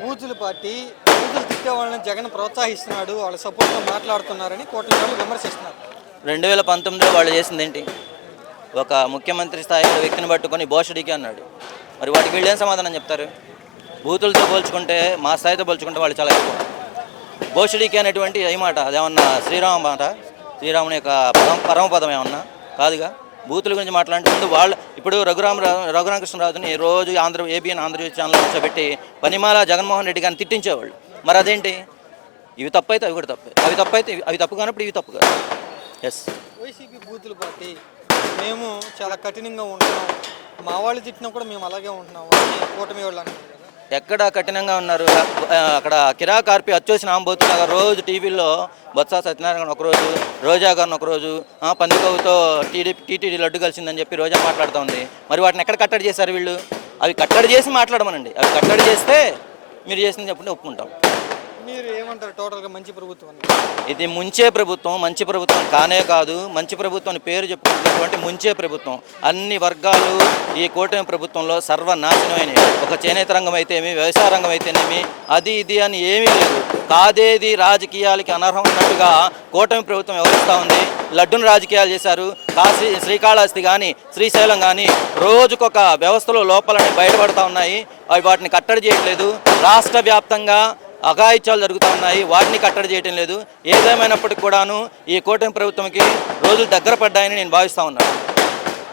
బూతులు పార్టీ బూతులు తిట్టే వాళ్ళని జగన్ ప్రోత్సహిస్తున్నాడు, వాళ్ళ సపోర్ట్తో మాట్లాడుతున్నారని కూటమి వాళ్ళు విమర్శిస్తున్నారు. 2019లో వాళ్ళు చేసింది ఏంటి? ఒక ముఖ్యమంత్రి స్థాయిలో వ్యక్తిని పట్టుకొని భోషడికి అన్నాడు. మరి వాటికి వీళ్ళు ఏం సమాధానం చెప్తారు? బూతులతో పోల్చుకుంటే, మా స్థాయితో పోల్చుకుంటే వాళ్ళు చాలా ఎక్కువ. భోషడికి అనేటువంటి ఏ మాట? అదేమన్నా శ్రీరామ మాట? శ్రీరాముని యొక్క పరమపదం ఏమన్నా కాదుగా. బూతుల గురించి మాట్లాడితే ముందు వాళ్ళు ఇప్పుడు రఘురామకృష్ణరాజుని రోజు ఏబిఎన్ ఆంధ్రజ్యోతి ఛానల్ కూర్చోబెట్టి పనిమాల జగన్మోహన్ రెడ్డి గారిని తిట్టించేవాళ్ళు. మరి అదేంటి? ఇవి తప్పు అయితే అవి కూడా తప్పే, అవి తప్పు అయితే అవి తప్పు కానప్పుడు ఇవి తప్పు కాదు. ఎస్. వైసీపీ బూతులు పార్టీ మేము చాలా కఠినంగా ఉంటున్నాం, మా వాళ్ళు తిట్టినా కూడా మేము అలాగే ఉంటున్నాం అని కూటమి వాళ్ళు అంటున్నారు కదా. ఎక్కడ కఠినంగా ఉన్నారు? అక్కడ కిరా కార్పి అచ్చోసిన ఆంబోతులాగా రోజు టీవీలో బొత్స సత్యనారాయణ ఒకరోజు, రోజా గారిని ఒకరోజు, పందికొవ్వుతో టీటీడీ లడ్డు కలిసిందని చెప్పి రోజా మాట్లాడుతూ ఉంది. మరి వాటిని ఎక్కడ కట్టడి చేశారు వీళ్ళు? అవి కట్టడి చేసి మాట్లాడమనండి. అవి కట్టడి చేస్తే మీరు చేసింది చెప్పండి, ఒప్పుకుంటాం. మీరు ఏమంటారు టోటల్గా మంచి ప్రభుత్వం? ఇది ముంచే ప్రభుత్వం, మంచి ప్రభుత్వం కానే కాదు. మంచి ప్రభుత్వం అని పేరు చెప్పుకున్నటువంటి ముంచే ప్రభుత్వం. అన్ని వర్గాలు ఈ కూటమి ప్రభుత్వంలో సర్వనాశనమైనవి. ఒక చేనేత రంగం అయితేమి, వ్యవసాయ రంగం అయితేనేమి, అది ఇది అని ఏమీ లేదు. కాదేది రాజకీయాలకి అనర్హం అన్నట్టుగా కూటమి ప్రభుత్వం వ్యవహరిస్తూ ఉంది. లడ్డును రాజకీయాలు చేశారు. శ్రీకాళహస్తి కానీ, శ్రీశైలం కానీ రోజుకొక వ్యవస్థలో లోపాలని బయటపడుతూ ఉన్నాయి. అవి వాటిని కట్టడి చేయట్లేదు. రాష్ట్ర వ్యాప్తంగా అఘాయిత్యాలు జరుగుతూ ఉన్నాయి, వాటిని కట్టడి చేయటం లేదు. ఏదేమైనప్పటికీ కూడాను ఈ కూటమి ప్రభుత్వంకి రోజులు దగ్గర పడ్డాయని నేను భావిస్తూ ఉన్నాను.